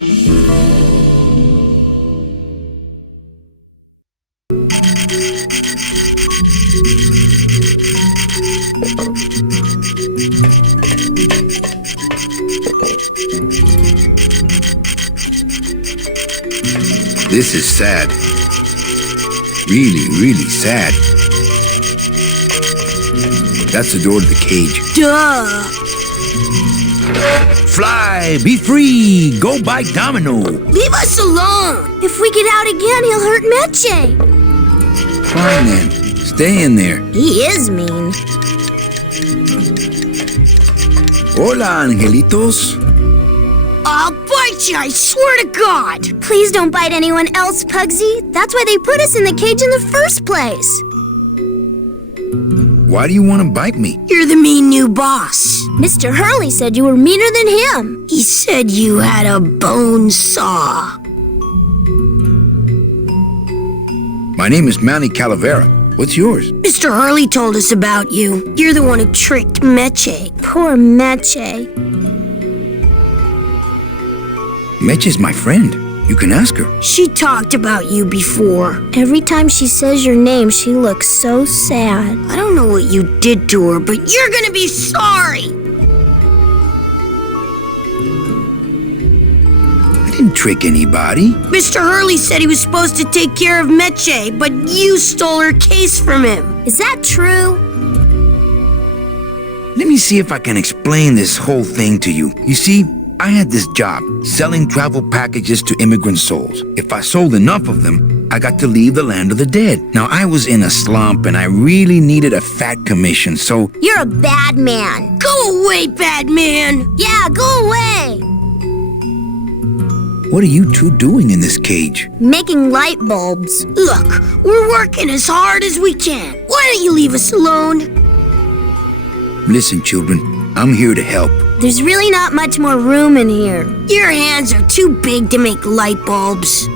This is sad. Really, really sad. That's the door to the cage. Duh! Fly, be free, go by Domino. Leave us alone! If we get out again, he'll hurt Meche. Fine then, stay in there. He is mean. Hola, angelitos. I'll bite you, I swear to God! Please don't bite anyone else, Pugsy. That's why they put us in the cage in the first place. Why do you want to bite me? You're the mean new boss. Mr. Hurley said you were meaner than him. He said you had a bone saw. My name is Manny Calavera. What's yours? Mr. Hurley told us about you. You're the one who tricked Meche. Poor Meche. Meche's my friend. You can ask her. She talked about you before. Every time she says your name, she looks so sad. I don't know what you did to her, but you're gonna be sorry! I didn't trick anybody. Mr. Hurley said he was supposed to take care of Meche, but you stole her case from him. Is that true? Let me see if I can explain this whole thing to you. You see, I had this job, selling travel packages to immigrant souls. If I sold enough of them, I got to leave the land of the dead. Now, I was in a slump and I really needed a fat commission, so... You're a bad man. Go away, bad man. Yeah, go away. What are you two doing in this cage? Making light bulbs. Look, we're working as hard as we can. Why don't you leave us alone? Listen, children, I'm here to help. There's really not much more room in here. Your hands are too big to make light bulbs.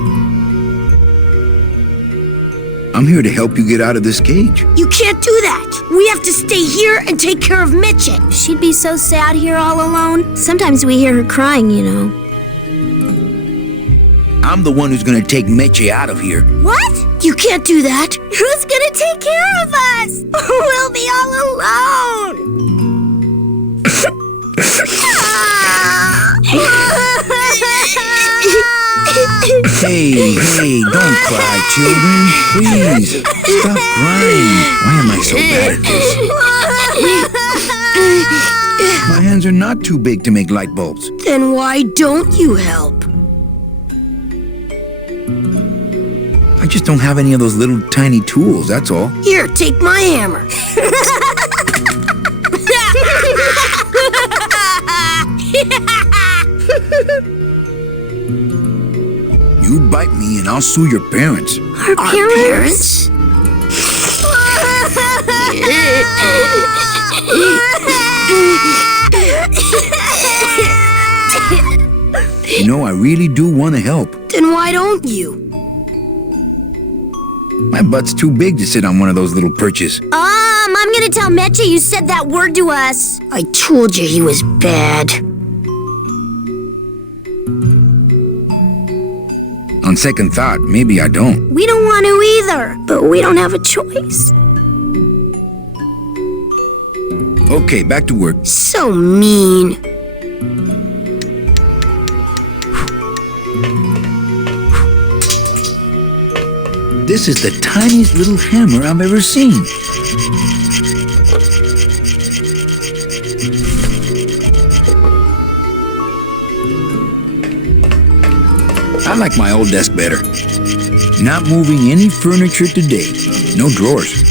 I'm here to help you get out of this cage. You can't do that. We have to stay here and take care of Meche. She'd be so sad here all alone. Sometimes we hear her crying, you know. I'm the one who's gonna take Meche out of here. What? You can't do that. Who's gonna take care of us? We'll be all alone. Hey, don't cry, children. Please, stop crying. Why am I so bad at this? My hands are not too big to make light bulbs. Then why don't you help? I just don't have any of those little tiny tools, that's all. Here, take my hammer. You bite me and I'll sue your parents. Our parents? You know, I really do want to help. Then why don't you? My butt's too big to sit on one of those little perches. I'm gonna tell Meche you said that word to us. I told you he was bad. On second thought, maybe I don't. We don't want to either, but we don't have a choice. Okay, back to work. So mean. This is the tiniest little hammer I've ever seen. I like my old desk better. Not moving any furniture today. No drawers.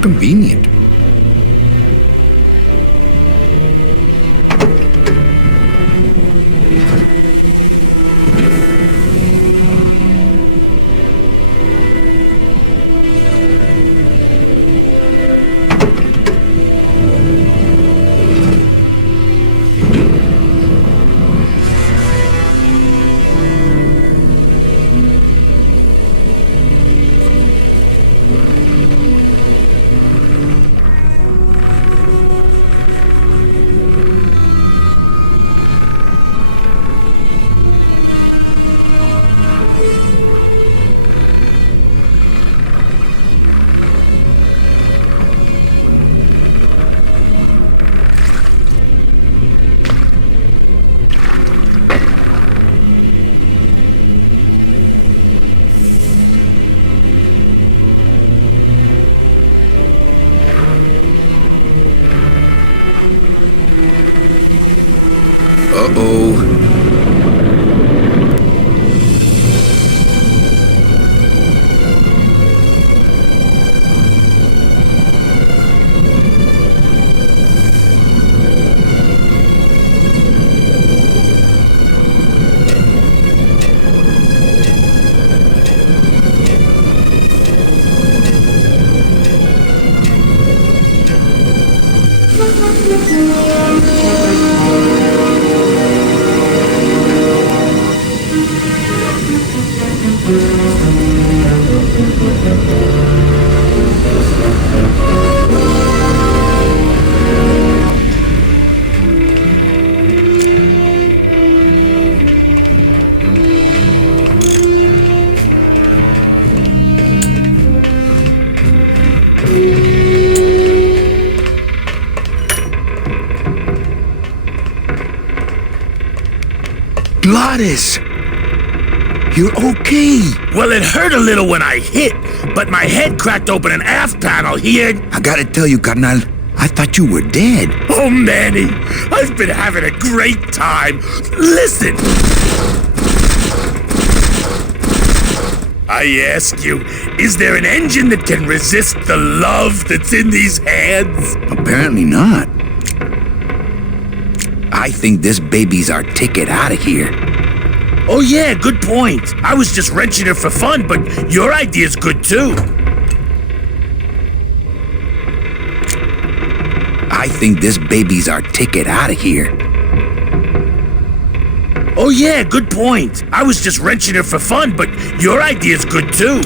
convenient. Uh-oh. Glottis! You're okay! Well, it hurt a little when I hit, but my head cracked open an aft panel here. I gotta tell you, carnal, I thought you were dead. Oh, Manny, I've been having a great time. Listen! I ask you, is there an engine that can resist the love that's in these hands? Apparently not. I think this baby's our ticket out of here. Oh yeah, good point. I was just wrenching it for fun, but your idea's good too. I think this baby's our ticket out of here. Oh yeah, good point. I was just wrenching it for fun, but your idea's good too.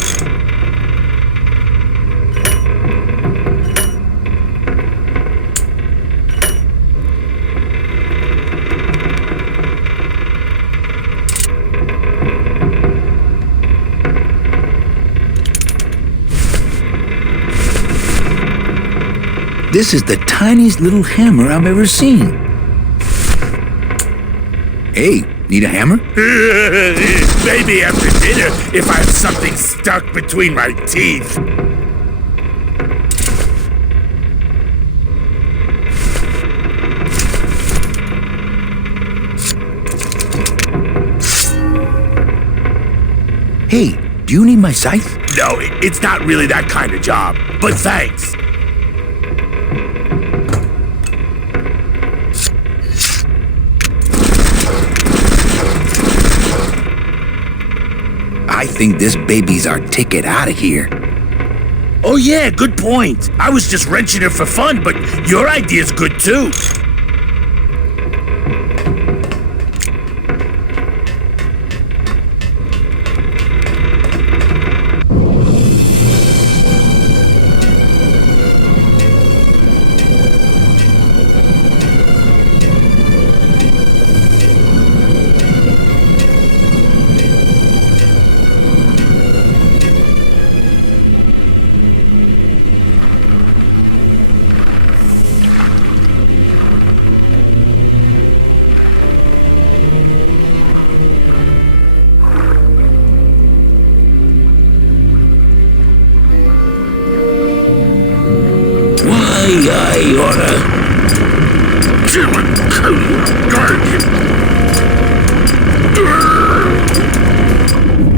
This is the tiniest little hammer I've ever seen. Hey, need a hammer? Maybe after dinner, if I have something stuck between my teeth. Hey, do you need my scythe? No, it's not really that kind of job, but thanks. I think this baby's our ticket out of here. Oh yeah, good point. I was just wrenching it for fun, but your idea's good too. I oughta kill and kill guardian.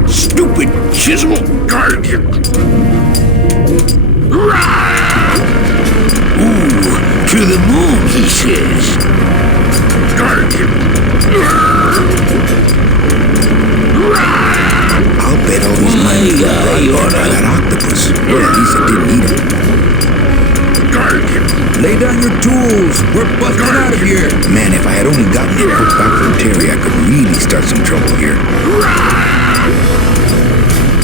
Stupid chisel guardian. Rah! To the moon, he says. I'll bet all these miners were brought here by that octopus. Or at least it didn't eat them. Lay down your tools. We're busting out of here. Man, if I had only gotten that book back from Terry, I could really start some trouble here.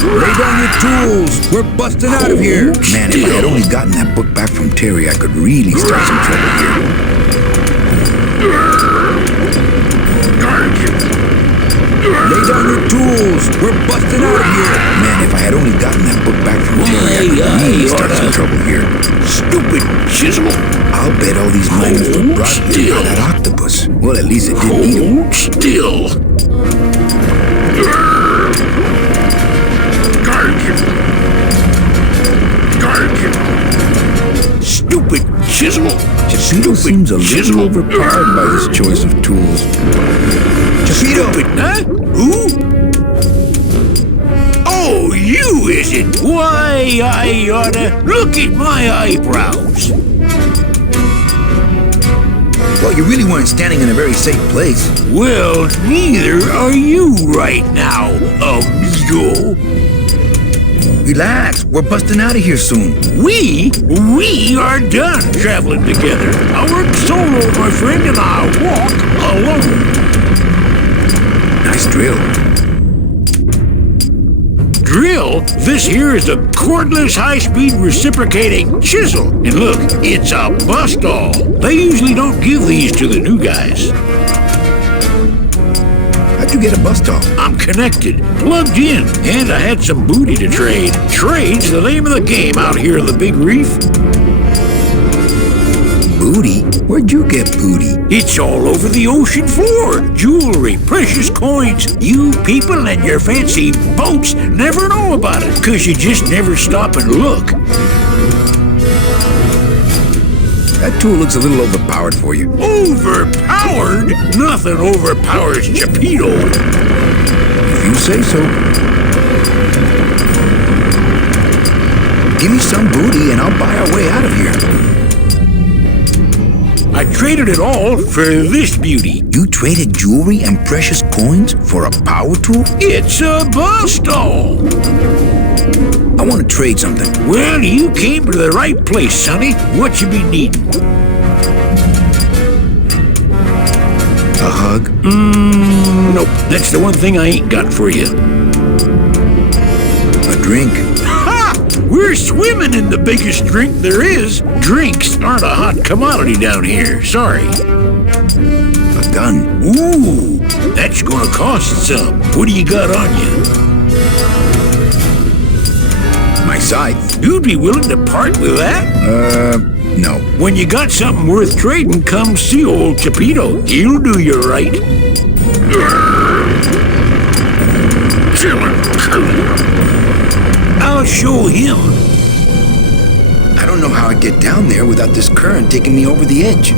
Lay down your tools. We're busting out of here. Man, if I had only gotten that book back from Terry, I could really start some trouble here. Lay down your tools. We're busting out of here. Man, if I had only gotten that book back from Terry, I could really start some trouble here. Stupid chisel. I'll bet all these miners were brought here by that octopus. Well, at least it didn't eat them. Hold still. Stupid chisel. Chepito seems a little overpowered by his choice of tools. Chepito! Huh? Who? Oh, you is it? Why, I oughta look at my eyebrows. Well, you really weren't standing in a very safe place. Well, neither are you right now, amigo. Relax, we're busting out of here soon. We are done traveling together. I work solo, my friend, and I walk alone. Nice drill. Drill? This here is a cordless, high-speed reciprocating chisel. And look, it's a bust-all. They usually don't give these to the new guys. How'd you get a bust off? I'm connected, plugged in, and I had some booty to trade. Trade's the name of the game out here in the Big Reef. Booty? Where'd you get booty? It's all over the ocean floor. Jewelry, precious coins. You people and your fancy boats never know about it, 'cause you just never stop and look. That tool looks a little overpowered for you. Overpowered? Nothing overpowers Chepito. If you say so. Give me some booty and I'll buy our way out of here. I traded it all for this beauty. You traded jewelry and precious coins for a power tool? It's a bust-all. I want to trade something. Well, you came to the right place, sonny. What you be needing? A hug? Nope. That's the one thing I ain't got for you. A drink? Ha! We're swimming in the biggest drink there is. Drinks aren't a hot commodity down here. Sorry. A gun? Ooh, that's gonna cost some. What do you got on you? My scythe? You'd be willing to part with that? No. When you got something worth trading, come see old Chepito. He'll do you right. I'll show him. I don't know how I get down there without this current taking me over the edge.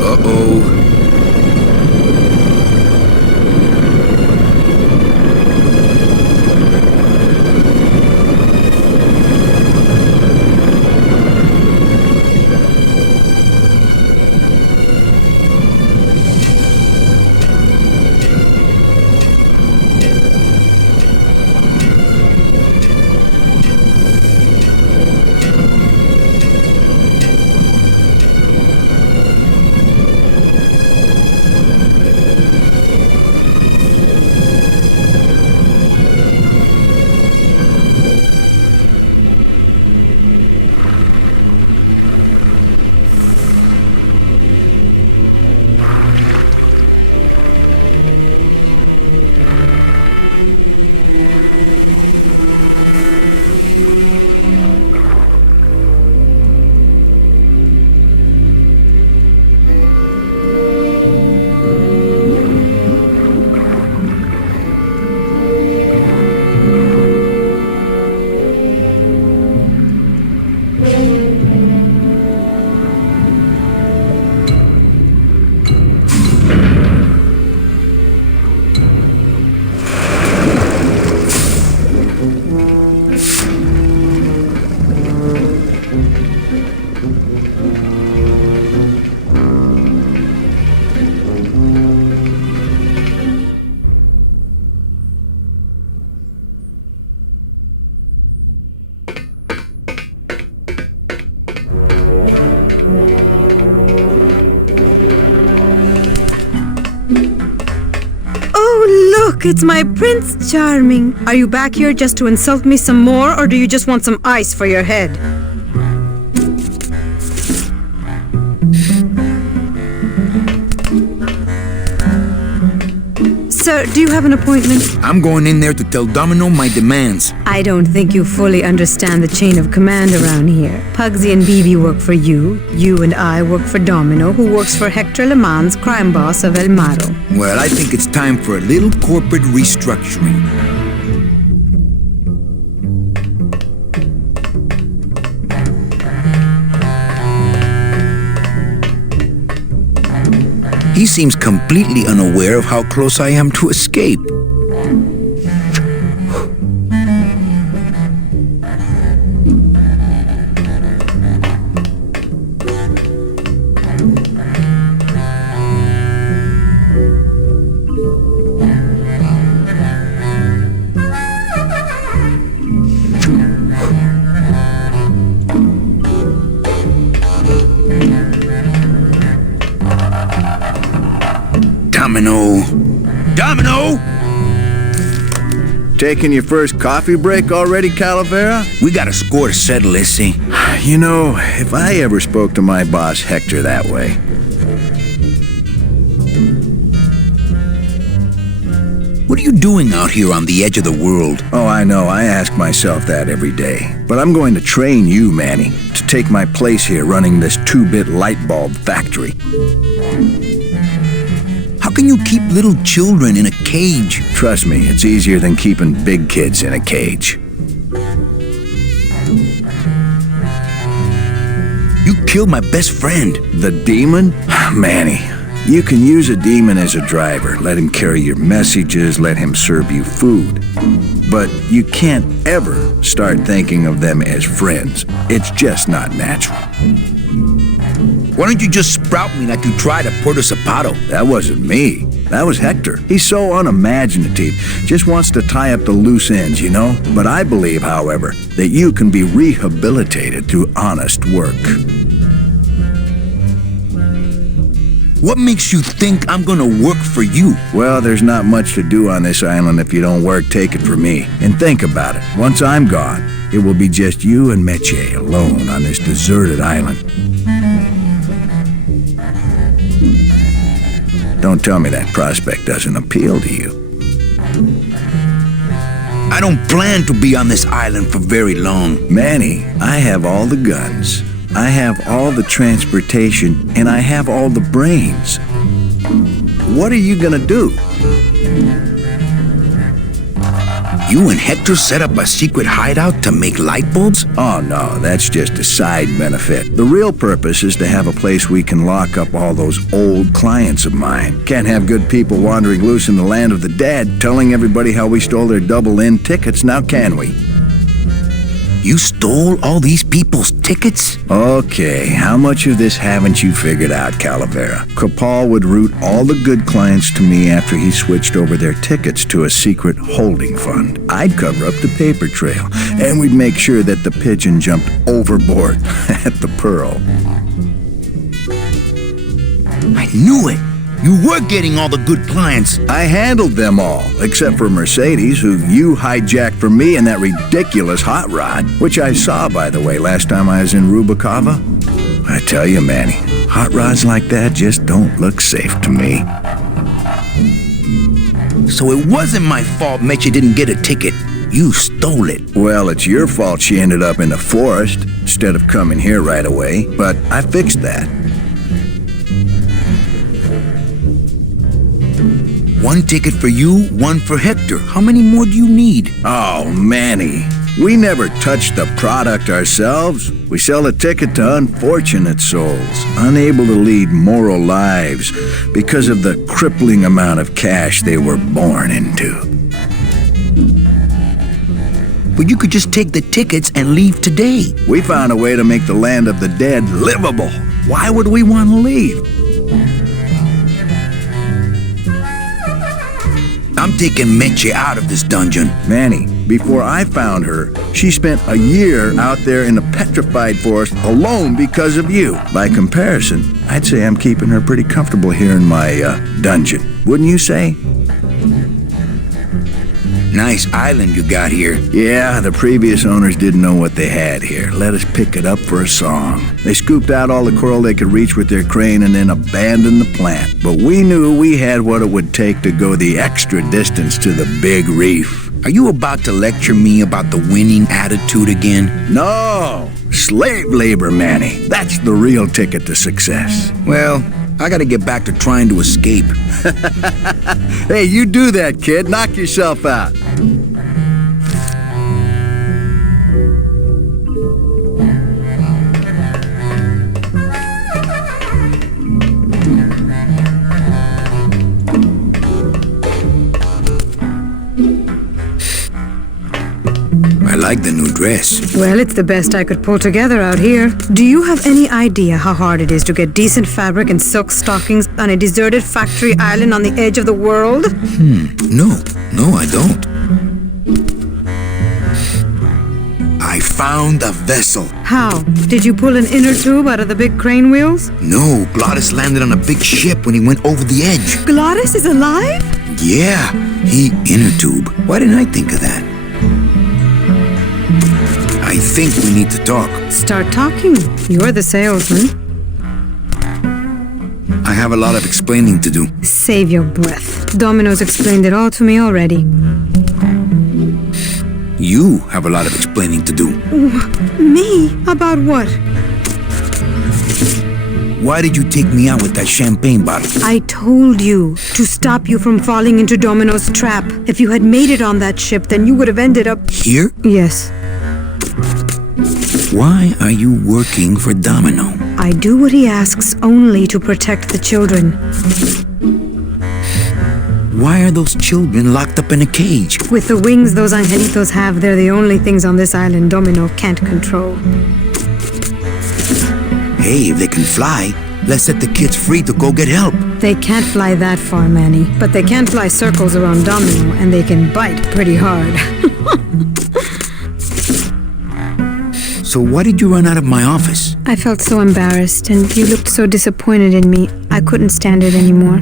Uh-oh. Look, it's my Prince Charming. Are you back here just to insult me some more, or do you just want some ice for your head? Sir, do you have an appointment? I'm going in there to tell Domino my demands. I don't think you fully understand the chain of command around here. Pugsy and Bibi work for you. You and I work for Domino, who works for Hector Le Mans, crime boss of El Maro. Well, I think it's time for a little corporate restructuring. He seems completely unaware of how close I am to escape. Domino! Taking your first coffee break already, Calavera? We got a score to settle, Issy. You know, if I ever spoke to my boss Hector that way. What are you doing out here on the edge of the world? Oh, I know, I ask myself that every day. But I'm going to train you, Manny, to take my place here running this 2-bit light bulb factory. How can you keep little children in a cage? Trust me, it's easier than keeping big kids in a cage. You killed my best friend. The demon? Manny, you can use a demon as a driver. Let him carry your messages, let him serve you food. But you can't ever start thinking of them as friends. It's just not natural. Why don't you just sprout me like you tried at Puerto Zapato? That wasn't me. That was Hector. He's so unimaginative. Just wants to tie up the loose ends, you know? But I believe, however, that you can be rehabilitated through honest work. What makes you think I'm gonna work for you? Well, there's not much to do on this island if you don't work, take it from me. And think about it. Once I'm gone, it will be just you and Meche alone on this deserted island. Don't tell me that prospect doesn't appeal to you. I don't plan to be on this island for very long. Manny, I have all the guns, I have all the transportation, and I have all the brains. What are you gonna do? You and Hector set up a secret hideout to make light bulbs? Oh no, that's just a side benefit. The real purpose is to have a place we can lock up all those old clients of mine. Can't have good people wandering loose in the land of the dead, telling everybody how we stole their double-in tickets, now can we? You stole all these people's tickets? Okay, how much of this haven't you figured out, Calavera? Capal would route all the good clients to me after he switched over their tickets to a secret holding fund. I'd cover up the paper trail, and we'd make sure that the pigeon jumped overboard at the Pearl. I knew it! You were getting all the good clients. I handled them all, except for Mercedes, who you hijacked from me in that ridiculous hot rod, which I saw, by the way, last time I was in Rubacava. I tell you, Manny, hot rods like that just don't look safe to me. So it wasn't my fault Meche didn't get a ticket. You stole it. Well, it's your fault she ended up in the forest instead of coming here right away, but I fixed that. One ticket for you, one for Hector. How many more do you need? Oh, Manny, we never touch the product ourselves. We sell a ticket to unfortunate souls, unable to lead moral lives because of the crippling amount of cash they were born into. But you could just take the tickets and leave today. We found a way to make the land of the dead livable. Why would we want to leave? I'm taking Meche out of this dungeon. Manny, before I found her, she spent a year out there in the petrified forest alone because of you. By comparison, I'd say I'm keeping her pretty comfortable here in my dungeon. Wouldn't you say? Nice island you got here. Yeah, the previous owners didn't know what they had here. Let us pick it up for a song. They scooped out all the coral they could reach with their crane and then abandoned the plant. But we knew we had what it would take to go the extra distance to the big reef. Are you about to lecture me about the winning attitude again? No! Slave labor, Manny. That's the real ticket to success. Well, I gotta get back to trying to escape. Hey, you do that, kid. Knock yourself out. I like the new dress. Well, it's the best I could pull together out here. Do you have any idea how hard it is to get decent fabric and silk stockings on a deserted factory island on the edge of the world? No, I don't. I found a vessel. How? Did you pull an inner tube out of the big crane wheels? No, Glottis landed on a big ship when he went over the edge. Glottis is alive? Yeah, he inner tube. Why didn't I think of that? I think we need to talk. Start talking. You're the salesman. I have a lot of explaining to do. Save your breath. Domino's explained it all to me already. You have a lot of explaining to do. Me? About what? Why did you take me out with that champagne bottle? I told you to stop you from falling into Domino's trap. If you had made it on that ship, then you would have ended up... Here? Yes. Why are you working for Domino? I do what he asks only to protect the children. Why are those children locked up in a cage? With the wings those angelitos have, they're the only things on this island Domino can't control. Hey, if they can fly, let's set the kids free to go get help. They can't fly that far, Manny. But they can fly circles around Domino, and they can bite pretty hard. So why did you run out of my office? I felt so embarrassed, and you looked so disappointed in me. I couldn't stand it anymore.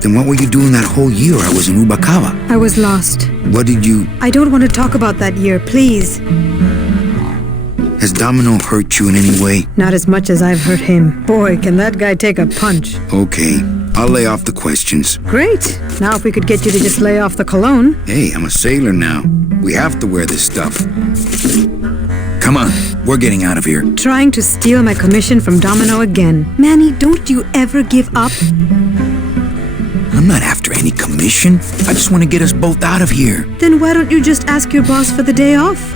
Then what were you doing that whole year I was in Ubacava? I was lost. What did you... I don't want to talk about that year, please. Has Domino hurt you in any way? Not as much as I've hurt him. Boy, can that guy take a punch. Okay, I'll lay off the questions. Great. Now if we could get you to just lay off the cologne. Hey, I'm a sailor now. We have to wear this stuff. Come on, we're getting out of here. Trying to steal my commission from Domino again. Manny, don't you ever give up? I'm not after any commission. I just want to get us both out of here. Then why don't you just ask your boss for the day off?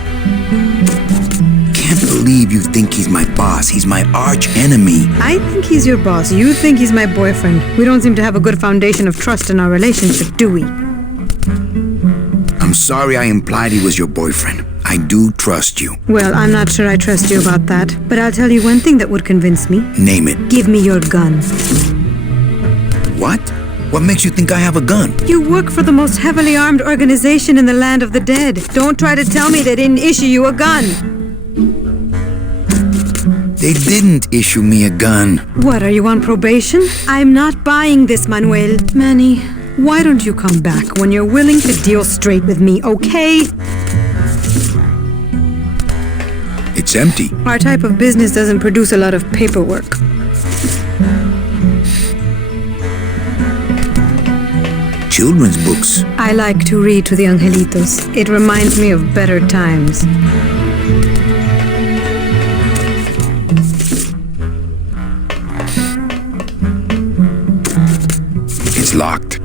Can't believe you think he's my boss. He's my arch enemy. I think he's your boss. You think he's my boyfriend. We don't seem to have a good foundation of trust in our relationship, do we? I'm sorry I implied he was your boyfriend. I do trust you. Well, I'm not sure I trust you about that. But I'll tell you one thing that would convince me. Name it. Give me your gun. What? What makes you think I have a gun? You work for the most heavily armed organization in the land of the dead. Don't try to tell me they didn't issue you a gun. They didn't issue me a gun. What, are you on probation? I'm not buying this, Manuel. Manny, why don't you come back when you're willing to deal straight with me, okay? It's empty. Our type of business doesn't produce a lot of paperwork. Children's books. I like to read to the angelitos. It reminds me of better times. It's locked.